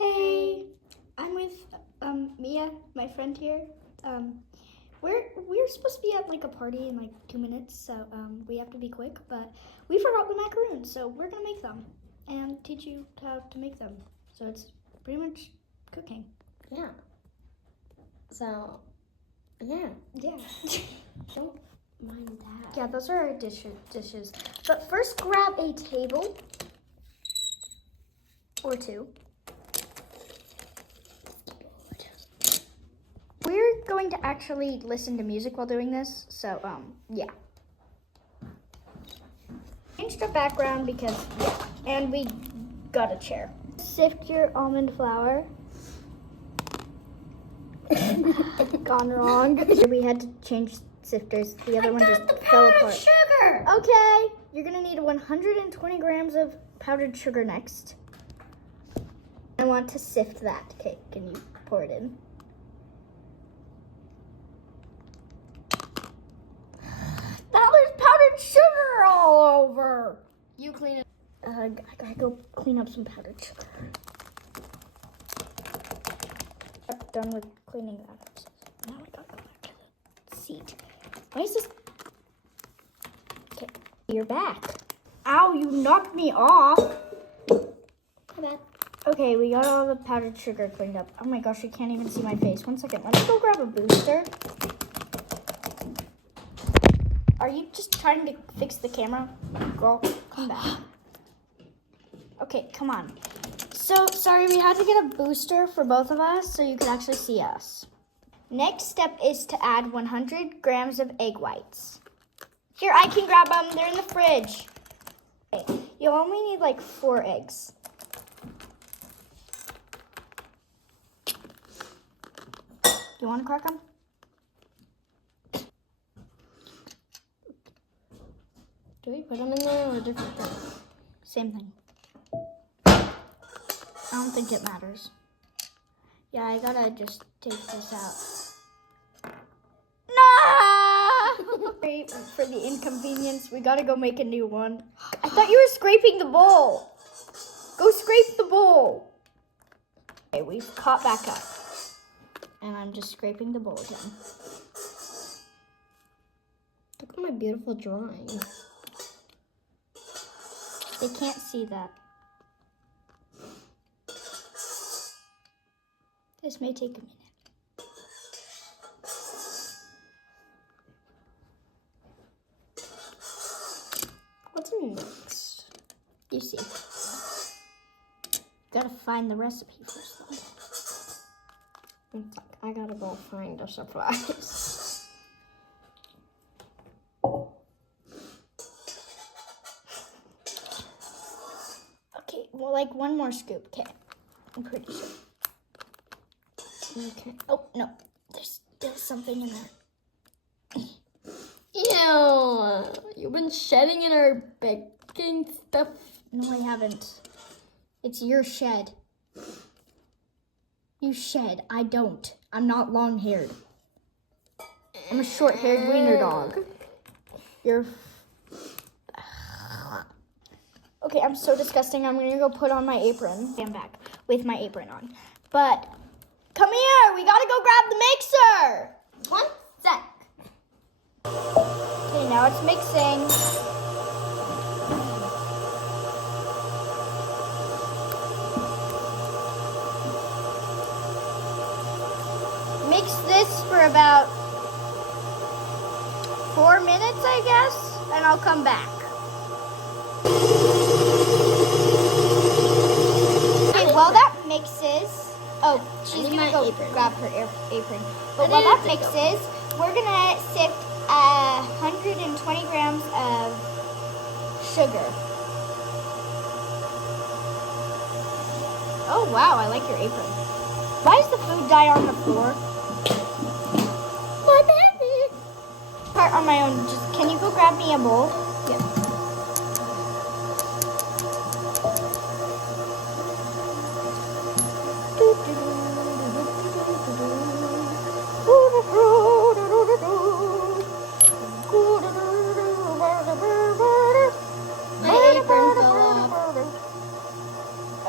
Hey, I'm with Mia, my friend here. We're supposed to be at like a party in like 2 minutes, so we have to be quick. But we forgot the macaroons, so we're gonna make them and teach you how to make them. So it's pretty much cooking. Yeah. So, yeah. Don't mind that. Yeah, those are our dishes. But first, grab a table or two. We're going to actually listen to music while doing this, so yeah. Change the background because yeah, and we got a chair. Sift your almond flour. Gone wrong. We had to change sifters. The other one just fell apart. Sugar. Okay, you're gonna need 120 grams of powdered sugar next. I want to sift that. Okay, can you pour it in? Now there's powdered sugar all over. You clean it. I gotta go clean up some powdered sugar. I'm done with cleaning that up. Now I gotta go back to the seat. Why is this? Okay, you're back. Ow, you knocked me off. My bad. Okay, we got all the powdered sugar cleaned up. Oh my gosh, you can't even see my face. 1 second, let me go grab a booster. Are you just trying to fix the camera? Girl, come back. Okay, come on. So, sorry, we had to get a booster for both of us so you could actually see us. Next step is to add 100 grams of egg whites. Here, I can grab them. They're in the fridge. Okay, you only need like 4 eggs. You want to crack them? Do we put them in there or a different thing? Same thing. I don't think it matters. Yeah, I gotta just take this out. No! Sorry for the inconvenience. We gotta go make a new one. I thought you were scraping the bowl. Go scrape the bowl. Okay, we've caught back up. And I'm just scraping the bowl again. Look at my beautiful drawing. They can't see that. This may take a minute. What's next? You see. Gotta find the recipe first though. It's like, I gotta go find a surprise. Okay, well, like 1 more scoop. Okay, I'm pretty sure. Okay. Oh, no, there's still something in there. Ew! You've been shedding in our baking stuff. No, I haven't. It's your shed. You shed. I don't. I'm not long-haired. I'm a short-haired wiener dog. You're... Okay, I'm so disgusting. I'm gonna go put on my apron. I'm back with my apron on. But, come here! We gotta go grab the mixer! 1 sec. Okay, now it's mixing. Mix this for about 4 minutes, I guess, and I'll come back. Okay, while that mixes, oh, she's gonna go grab her apron. But while that mixes, we're gonna sift 120 grams of sugar. Oh wow, I like your apron. Why is the food dye on the floor? My baby. Part on my own. Just can you go grab me a bowl? Yep. My apron fell off.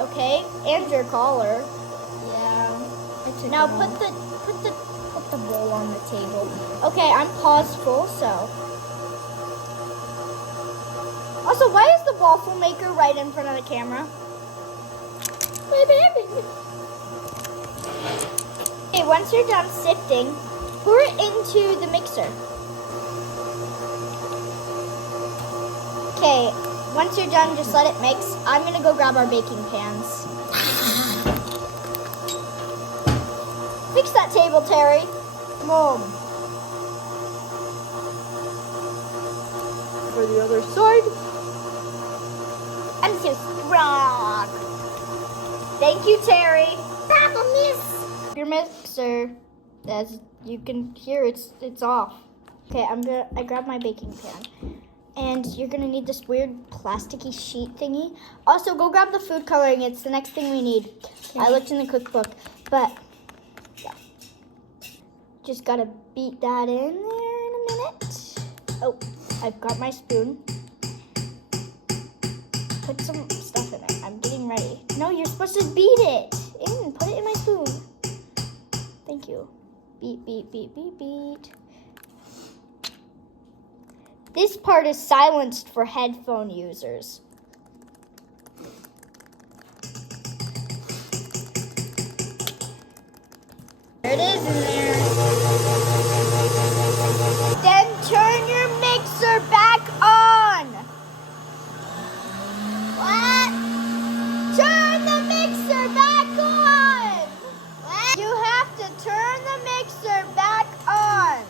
Okay, and your collar. Now put the bowl on the table. Okay, I'm paused full, so. Also, why is the waffle maker right in front of the camera? Okay, once you're done sifting, pour it into the mixer. Okay, once you're done, just let it mix. I'm gonna go grab our baking pans. Fix that table, Terry. Mom. For the other side. I'm so strong. Thank you, Terry. Problem is your mixer, as you can hear, it's off. Okay, I grab my baking pan, and you're gonna need this weird plasticky sheet thingy. Also, go grab the food coloring. It's the next thing we need. Okay. I looked in the cookbook, but yeah, just gotta beat that in there in a minute. Oh, I've got my spoon. Put some stuff in it. I'm getting ready. No, you're supposed to beat it in. Put it in my spoon. Thank you. Beat, beat, beat, beat, beat. This part is silenced for headphone users. There it is in there. Then turn your mixer back on. What? Turn the mixer back on. What? You have to turn the mixer back on.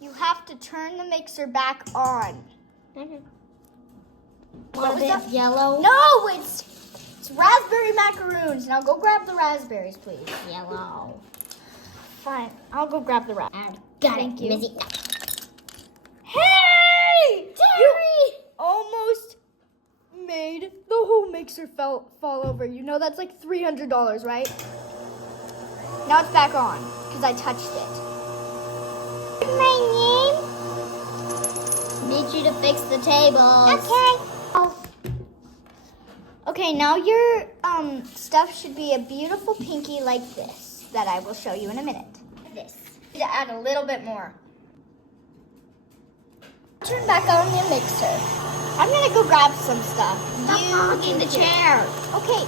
You have to turn the mixer back on. What was that? Yellow? No, it's raspberry macaroons. Now go grab the raspberries, please. Yellow. Fine, I'll go grab the raspberries. Thank you. Hey! Terry! You almost made the whole mixer fall over. You know that's like $300, right? Now it's back on because I touched it. My name? Need you to fix the tables. Okay. Oh. Okay, now your stuff should be a beautiful pinky like this that I will show you in a minute. This. You need to add a little bit more. Turn back on the mixer. I'm gonna go grab some stuff. Stop in the chair. Okay.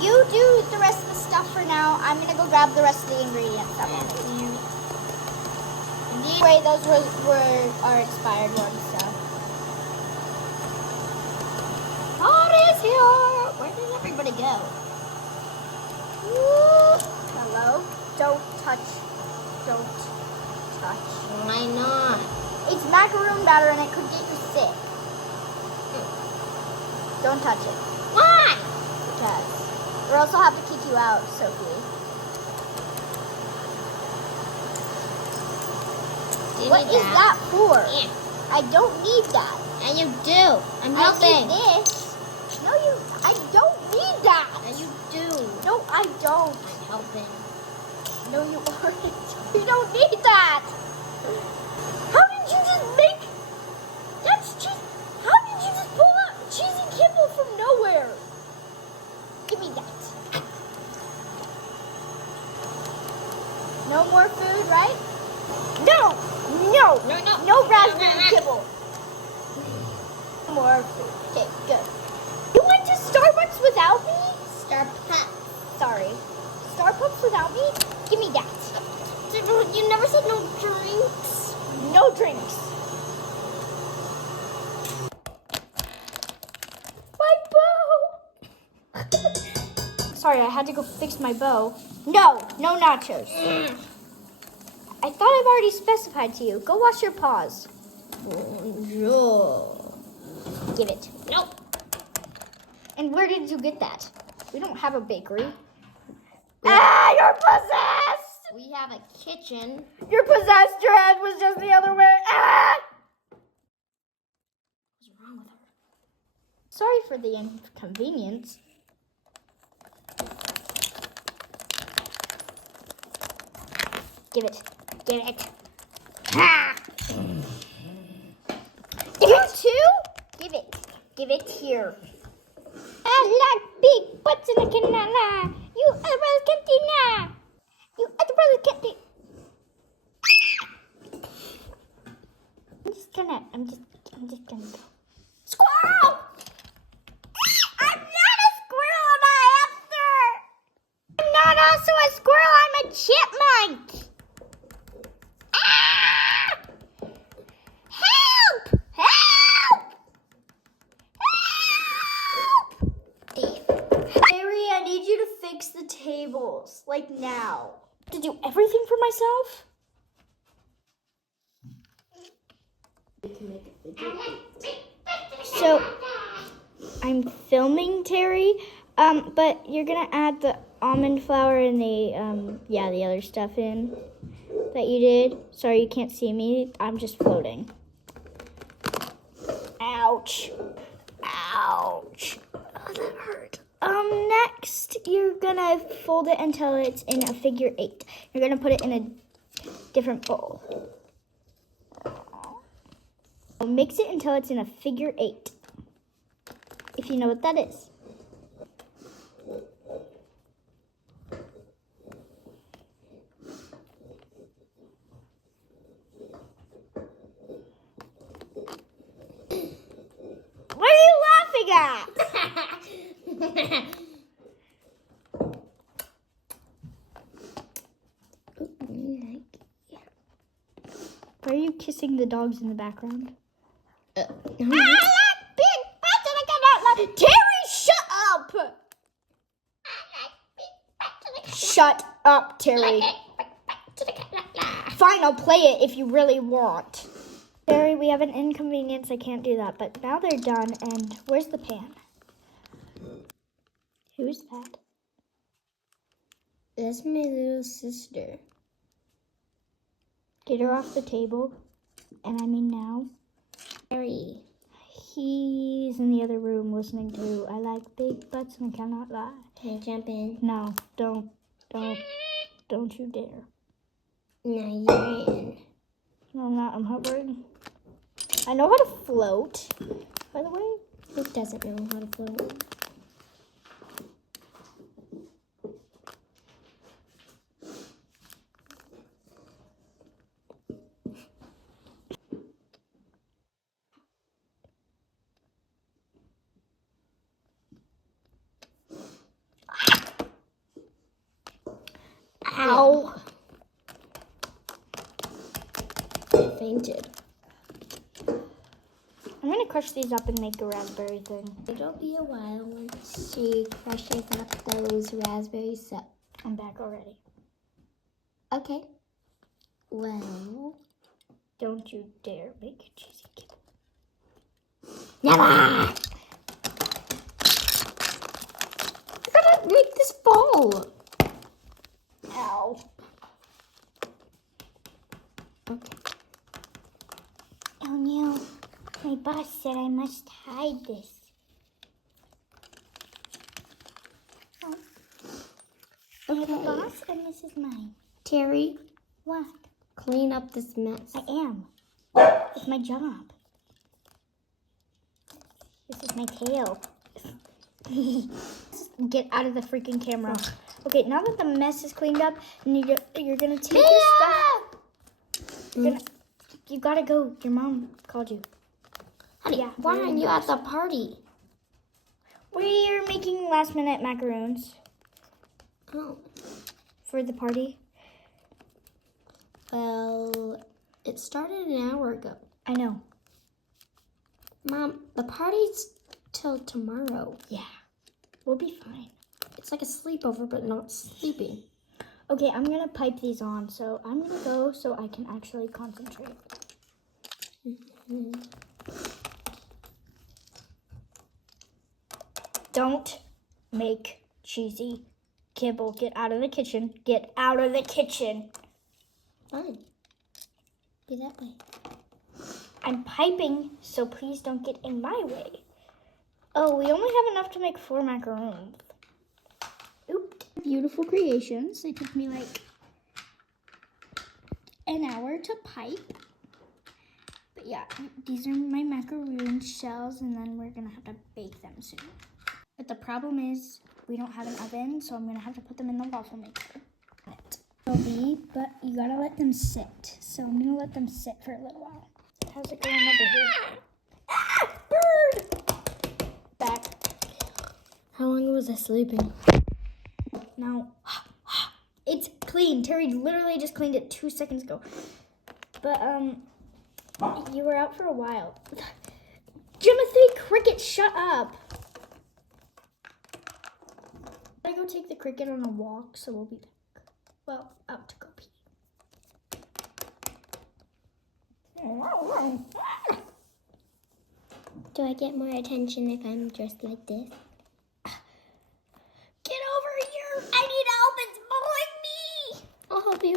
You do the rest of the stuff for now. I'm gonna go grab the rest of the ingredients. Wait, those were our expired ones, so. What is here? Where did everybody go? Woo. Hello? Don't touch. Why not? It's macaroon batter and it could get you sick. Don't touch it. Why? Because. Or else I'll have to kick you out, Sophie. What is that for? Yeah. I don't need that. And you do. I'm helping. I need this. No, I don't need that. And you do. No, I don't. I'm helping. No, you aren't. You don't need that. How did you just make... That's just... How did you just pull out cheesy kibble from nowhere? Give me that. No more food, right? No raspberry kibble. More food. Okay, good. You went to Starbucks without me? Starbucks. Sorry. Starbucks without me? Give me that. You never said no drinks. No drinks. My bow. Sorry, I had to go fix my bow. No nachos. I thought I've already specified to you. Go wash your paws. Bonjour. Give it. Nope. And where did you get that? We don't have a bakery. You're possessed! We have a kitchen. You're possessed. Your head was just the other way. What's wrong with her? Sorry for the inconvenience. Give it. Ha! Give it too? Give it here. I like big butts and I cannot lie. You other brothers can't deny. You other brothers can't deny. I'm just gonna go. Squirrel! I'm not a squirrel, am I, Esther? I'm not also a squirrel, I'm a chipmunk. Ah! Help! Help! Help! Harry, I need you to fix the tables, like now. To do everything for myself? So, I'm filming, Terry, but you're gonna add the almond flour and the other stuff in that you did. Sorry, you can't see me. I'm just floating. Ouch. Ouch. Oh, that hurt. Next, you're gonna fold it until it's in a figure 8. You're gonna put it in a different bowl. Mix it until it's in a figure 8. If you know what that is. What are you laughing at? Why are you kissing the dogs in the background? I like big butts and I cannot lie. Terry, shut up! Shut up, Terry. Fine, I'll play it if you really want. Terry, we have an inconvenience. I can't do that. But now they're done, and where's the pan? Who's that? That's my little sister. Get her off the table. And I mean now. Harry. He's in the other room listening to I like big butts and I cannot lie. Can I jump in? No, don't you dare. No, you're in. No, I'm not. I'm hovering. I know how to float, by the way. Who doesn't know how to float? Ow. I fainted. I'm going to crush these up and make a raspberry thing. It'll be a while once she crushes up those raspberries up. I'm back already. Okay. Well, Don't you dare make a cheesy kibble. never! I gotta make this ball. Ow. Okay. Oh no. My boss said I must hide this. Oh. I have a boss and this is mine. Terry, What? clean up this mess. I am. It's my job. This is my tail. Get out of the freaking camera. Okay, now that the mess is cleaned up, and you're gonna take your stuff. You gotta go. Your mom called you. Honey, Yeah, why aren't you at the party? We're making last minute macaroons Oh. for the party. Well, it started an hour ago. I know. Mom, the party's till tomorrow. Yeah. We'll be fine. It's like a sleepover, but not sleeping. Okay, I'm gonna pipe these on, so I'm gonna go so I can actually concentrate. Don't make cheesy kibble. Get out of the kitchen. Get out of the kitchen. Fine. Be that way. I'm piping, so please don't get in my way. Oh, we only have enough to make 4 macaroons. Oops. Beautiful creations. It took me like an hour to pipe. But yeah, these are my macaroon shells, and then we're gonna have to bake them soon. But the problem is we don't have an oven, so I'm gonna have to put them in the waffle maker. But you gotta let them sit. So I'm gonna let them sit for a little while. How's it going over here? Ah! Bird! Back. How long was I sleeping? No. It's clean. Terry literally just cleaned it 2 seconds ago. But, you were out for a while. Timothy Cricket, shut up. I go take the cricket on a walk, so we'll be back. Well, out to go pee. Do I get more attention if I'm dressed like this? Get over here! I need help! It's pulling me! I'll help you.